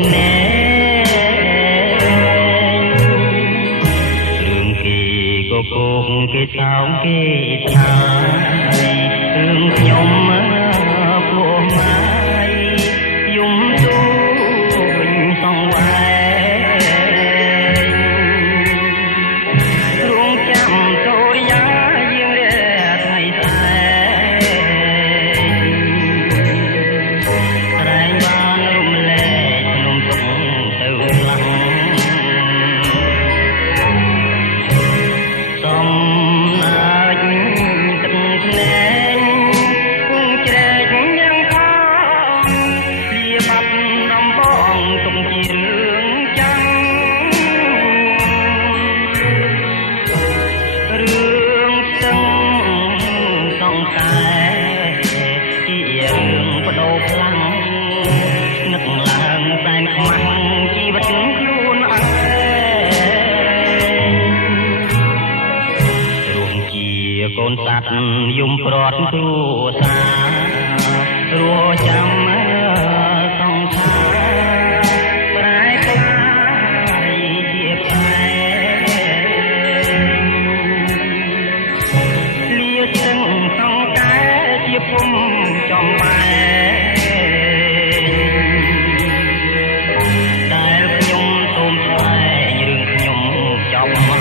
ភ្នែករឿងគេក៏គោកគេសោកគេថារឿងខ្ញុំពួកម៉ាយយំទូញសងវ៉ែរងចាំសូរិយាយើងរះថ្ងៃស្អែកត្រែងបានរំលែកភ្នំទុកទៅខ្លាំងសំណាចទឹកភ្នែកគង់ជ្រែកយ៉ាងផងលាបាត់ដំបងទុកជារឿងចាំរឿងស្ទឹងសង្កែជារឿងបដូរខ្លាំងនឹកឡើងសែនខ្មាស់ជីវិតខ្លួនឯងរួមជាកូនសត្វយំព្រាត់គ្រួសាររស់ចាំសង្សារប្រែក្លាយជាផ្នែកលាស្ទឹងសង្កែជាភូមិចំបែដែលខ្ញុំសូមថ្លែងរឿងខ្ញុំចប់មក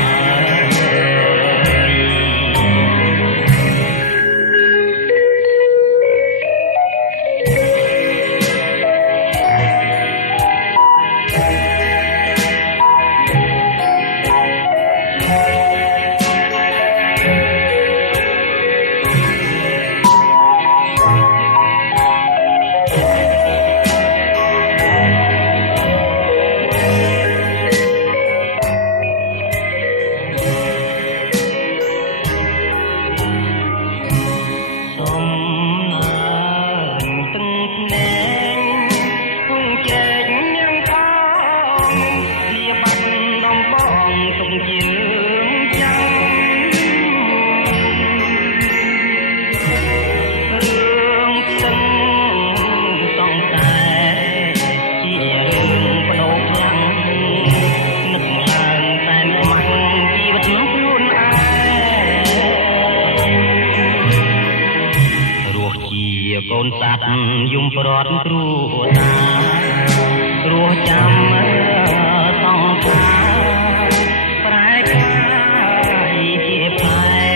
កូនសត្វយំព្រាត់គ្រួសាររស់ចាំសង្សារប្រែក្លាយជាផ្លែ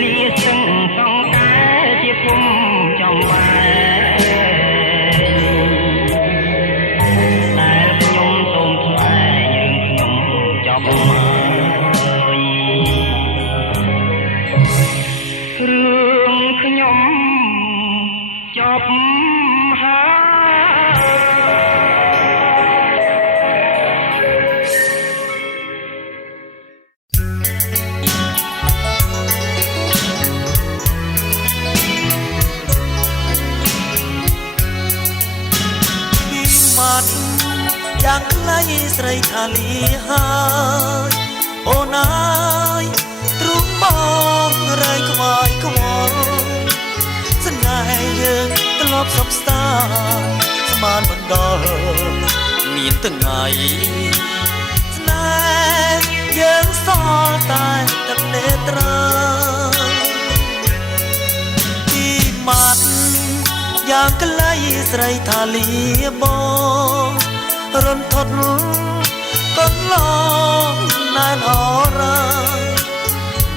លាស្ទឹងសង្កែជាភូមិចំបែតែខ្ញុំសូមថ្លែងរឿងខ្ញុំចប់មករឿងខ្ញុំចប់ហើយពីមាត់យ៉ាងខ្លីស្រីថាលីហើយអូនអើយទ្រូងបងរែងខ្វាយខ្វល់ស្នេហ៍យើងធ្លាប់សព្វស្តាស្មានមិនដល់មានថ្ងៃស្នេហ៍យើងសល់តែទឹកនេត្រាពីមាត់យ៉ាងខ្លីស្រីថាលីបងរន្ធត់កន្លងណែនអរ៉ា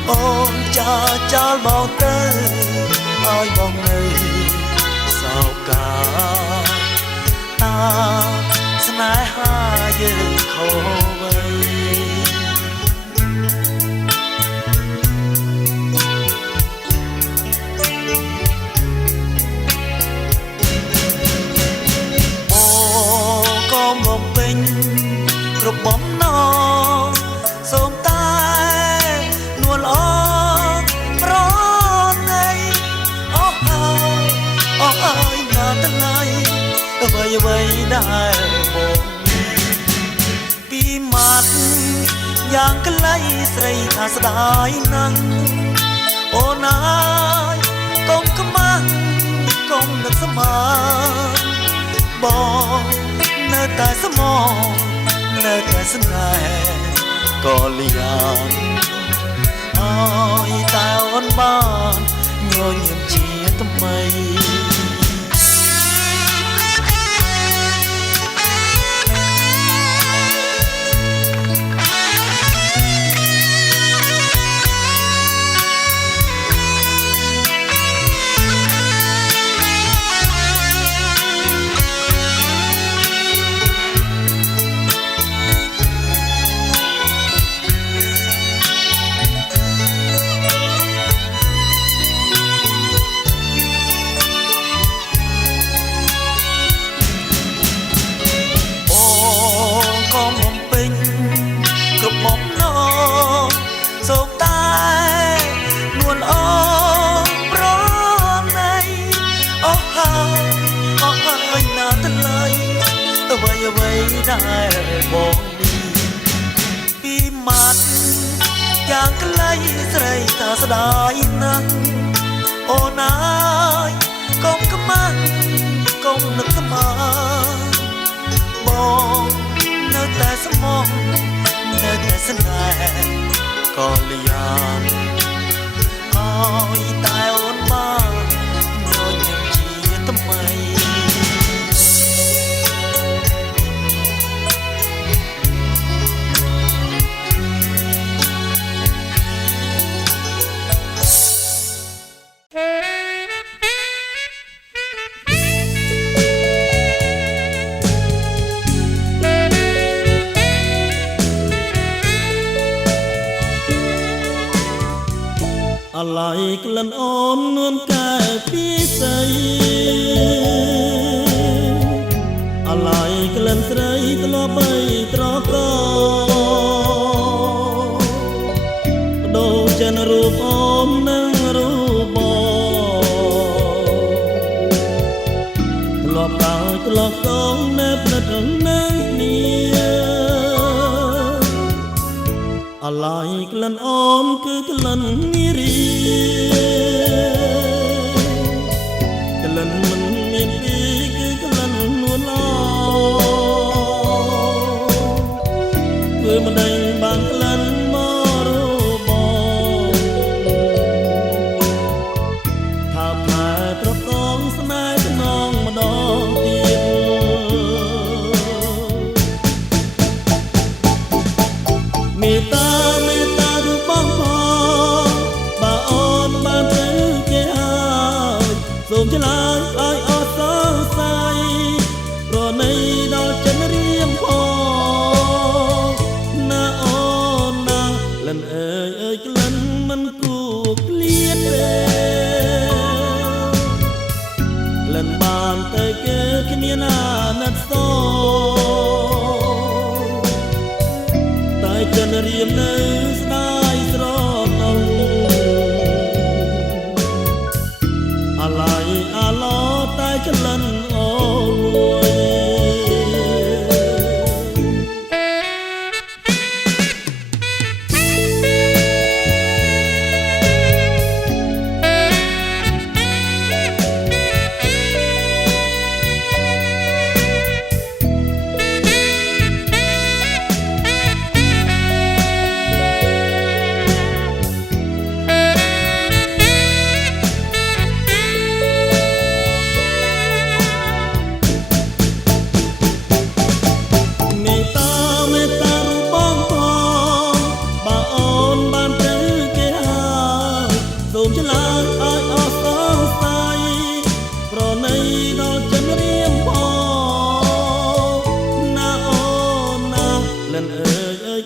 អូនចាចោលបងទៅឲ្យបងនៅសោកាតាស្នេហាយើងខូវៃអូក៏មកពេញគ្រប់បំណងសូមតែនួលអងប្រណីអូអើយណាថ្ងៃអ្វីដែលមកពីមាត់យ៉ាងខ្លីស្រីថាស្ដាយណាស់អូនអើយកុំខ្មាស់ កុំនឹកស្មានបងនៅតែស្មោះនៅតែស្នេហ៍ក៏លៀងអើយតែអូនបានញញឹមជាថ្មីសូមតែនួនអូនប្រណីអស់ហើយណាស់ថ្លៃអ្វីដែលបងនេះពីម៉ាត់យ៉ាងខ្លីស្រីថាស្ដាយណាស់អូនអើយកុំខ្មាស់កុំនឹកស្មានបងនៅតែស្មោះនៅតែស្នេហ៍ក៏លៀងអើយតែអូនបានញញឹមជាថ្មីអាឡ័យក្លិនអូននួនកែពីស្អីអាឡ័យក្លិនស្រីធ្លាប់បីត្រកដូរចិនរូបអូននិងរូបបងធ្លាប់ដើរធ្លាប់កងនៅផ្លិតនឹងគ្នាអាឡ័យក្លិនអូនគឺក្លិននារីក្លិនមិនមានពីរគឺក្លិននួនឡគឺមិនដេញបានក្លិនមករូបបងថាផ្លែត្រកងស្នេហ៍ស្នងម្ដងទៀតមេត្តាសូមឆ្លើយឲ្យអត់សង្ស័យប្រណីដល់ចិនរៀមផងណាអូនណាលិនអើយក្លិនមិនគួរក្លៀតទេក្លិនបានទៅគេគ្មានអាណិតសតែចិនរៀមនៅស្ដាយស្រណោះអាឡ័យអាឡោតែក្លិនអូនមួយ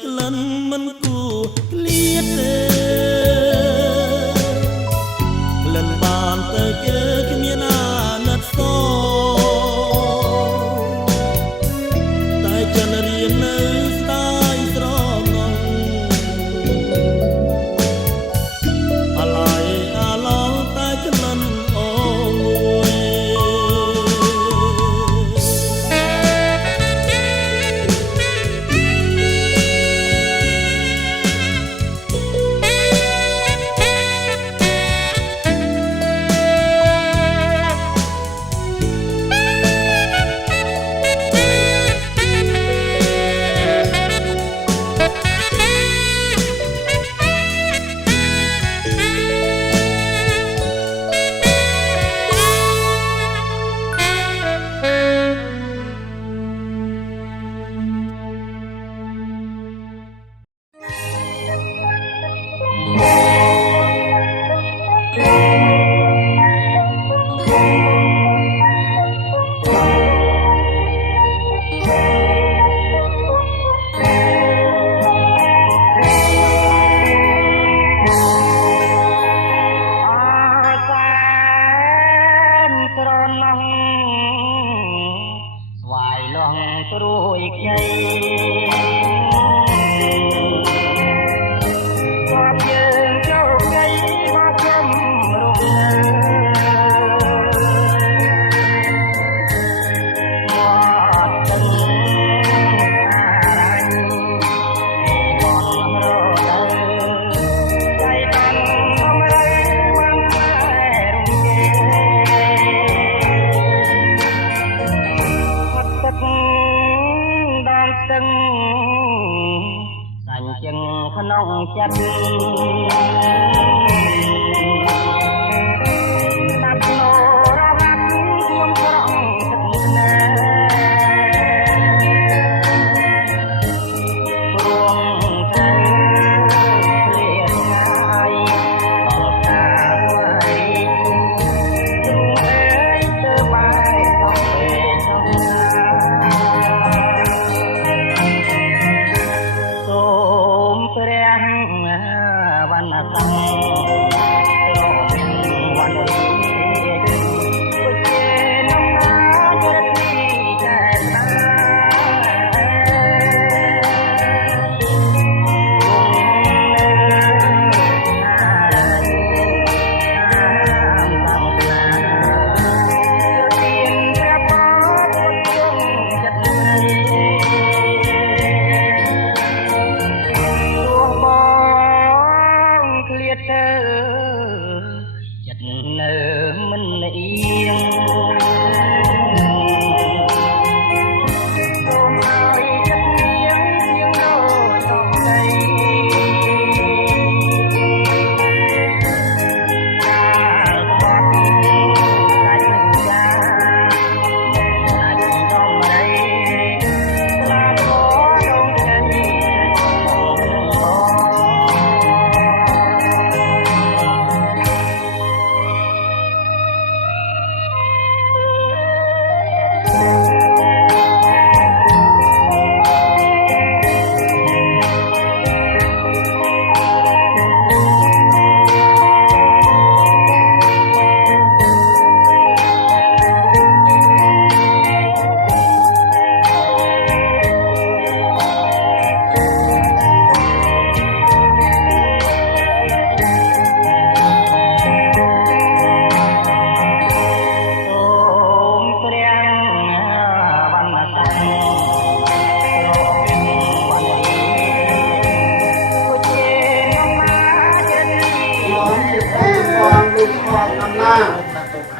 ក្លិនមិនគួរក្លៀតទេក្លិនបានទៅគេគ្មានអាណិតសតែចិនរៀននៅស្ដាយស្រណោះអាឡ័យអាឡោតែក្លិនអូនមួយ เ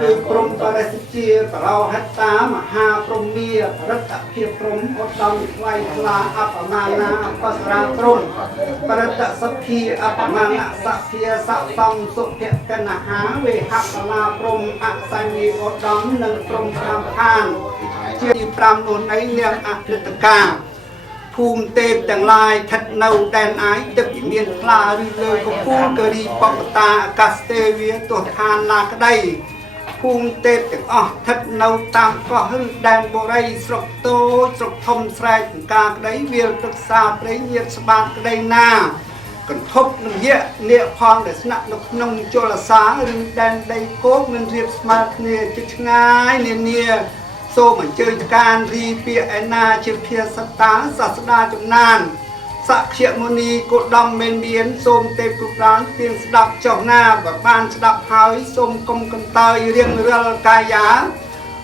คือព្រំបរិសុជាប្រោហិតាមហាព្រំមារដ្ឋភាពព្រំឧត្តមថ្លៃថ្លាអបមាណាអបសរាត្រង់បរិតសភាអបមានសភាសតំសុភកណហាវេហបលាព្រំអសញ្ញីឧត្តមនិងព្រំតាមឋានជា5នោះនៃនាងអក្រិតកាភូមិទេពទាំងឡាយស្ថិតនៅដែនអាយទឹកវិមានខ្លាឬលើកំពូលករីបកតាអាកាសទេវាទោះឋានណាក្តីភូមិទេពទាំងអស់ស្ថិតនៅតាមកោះឬដែនបុរីស្រុកតូចស្រុកធំស្រែកបង្ការក្តីវាលទឹកសាព្រៃញាតស្បាតក្តីណាកន្ធប់នឹងយៈនាគផងដែលស្នាក់នៅក្នុងជលសាឬដែនដីគោកមិនរៀបស្មើគ្នាជិតឆ្ងាយនានាសូមអញ្ជើញការរីពាក្យឯណាជាភាសតាសាស្តាចំណានសក្យមុនីគោដំមេនមានសូមទេពគ្រប់ប្រានទៀងស្ដាប់ចុះណាបើបានស្ដាប់ហើយសូមកុំកន្តើយរៀងរាល់កាយា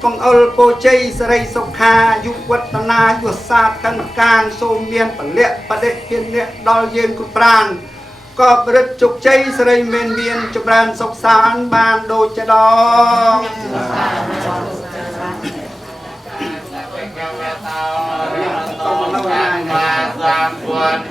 បង្អុលពោជ័យសិរីសុខាយុវឌ្ឍនាយុសាទកណ្ការសូមមានពលៈបដិភិនៈដល់យើងគ្រប់ប្រានក៏ប្រព្រឹត្តជោគជ័យសិរីមេនមានចម្រើនសុខសាន្តបានដូចចដងSam quân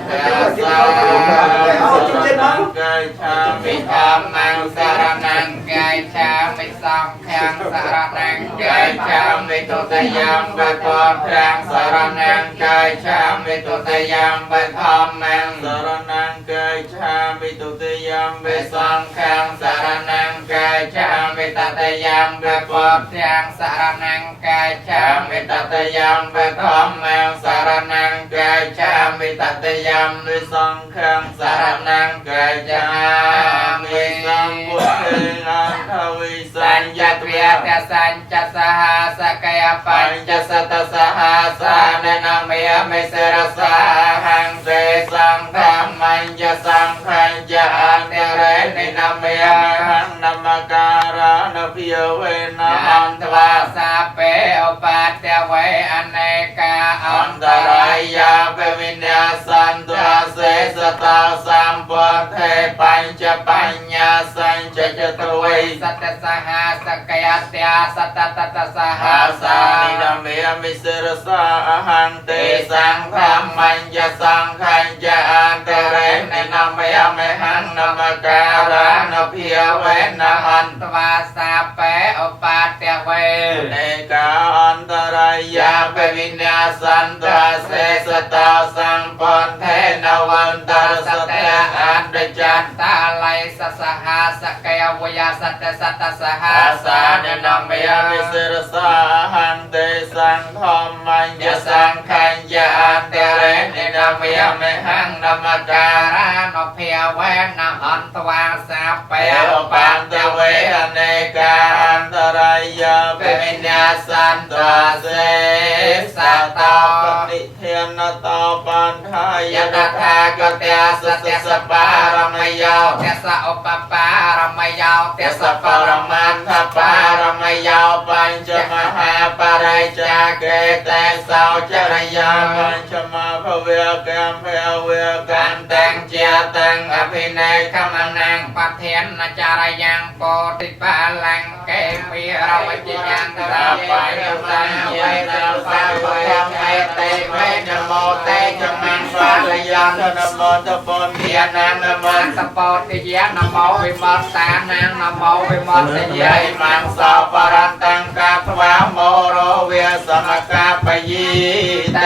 cây cha mi tham mang saranang cây cha mi song khang saranang cây cha mi tu tayam ba con khang saranang cây cha mi tu tayam ba tham mang saranang cây cha mi tu tayam ba song khang saranang cây cha mi tu tayam ba con khang saranang cây cha mi tu tayam ba tham mang saranang cây cha mi tu tayam ba song khang saranang cây cha mi song quân ทวิสัญญาเวียตสัญจัสหาสกายปัญจสัตสหาสานนาเมียมิสรสาหังเสสังธรรมัญญสังขัญญาอันเตเรนินาเมียหังนามการานพิยเวนะอันตวาสาเปอุปัตตเวอเนกาอันตรายาเปวิญญาสันตุอาเสสตาสัมปเทปัญจปัญญาสัญจจตุเวสัตสหาสกายตยาสัตตตสหาสานินาเมียมิสรสาหังเตสังธรรมัญญสังขัญญาอันเตเรนินาเมียมิหังนามการานพิยเวนะอันตวาสาเปอุปัตตเวเนกาอันตรายาเปวิญญาสันตาเสสตาสัมปันเทนวันตาสเตอันดจันตาไลสสหาสกายวายาสัตสัตสหาสานนาเมียมิสรสาหังเตสังธรรมัญญสังขัญญาอันเตเรนินาเมียมิหังนามการานเพียเวนะอันตวาสาเปอุปันตเวอเนกาอันตรายาเปวิญญาสันตาเสสัตตาปฏิเทนตาปันทายตถากตยาสัตสปารมยาวเตสะอุปปารมยาวเตสะปรมันทปารมยาวปัญจมหาปริจาเกเตสาวจรยาปัญจมาภเวกัมเพเวกันตังเจตังอภินัยขมนังปเทนนจารยังโปติปาลังเกมีเราวจิยังตราปายตังเยตังสาปยังเอเตเวนโมเตจมังสาลยังนโมตปนเทียนังนโมตปนเทียนโมวิมัตตานังนโมวิมัตเยมังสาปรันตังกาภวะโมโรเวสมกาปยีเต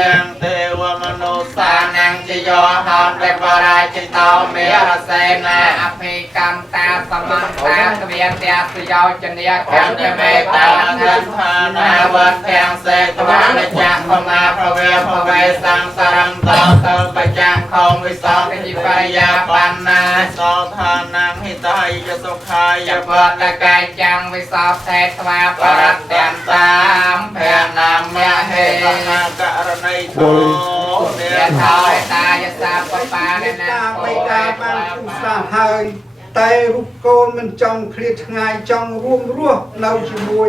ยังเทวมนุสานังจิโยหันเรปราจิตาเมรเสนาอภิกันตาสมันตาเวียนเตสยาวจเนียกันเมตตาทันทานาวันแทงเสตวานจักพมาพระเวพระเวสังสรังตเติมปจักของวิสองจิปยาปันนาโสทานังหิตายจะสุขายเปิดกายจังวิสอบเทตวาปรัตเตนตามเพนามเมเหนาการณิโทเดียทายตายสาปปาเนนะ តាបៃតាបានពុស្សាហើយតែរូបកូនមិនចង់ឃ្លាតឆ្ងាយចង់រួមរស់នៅជាមួយ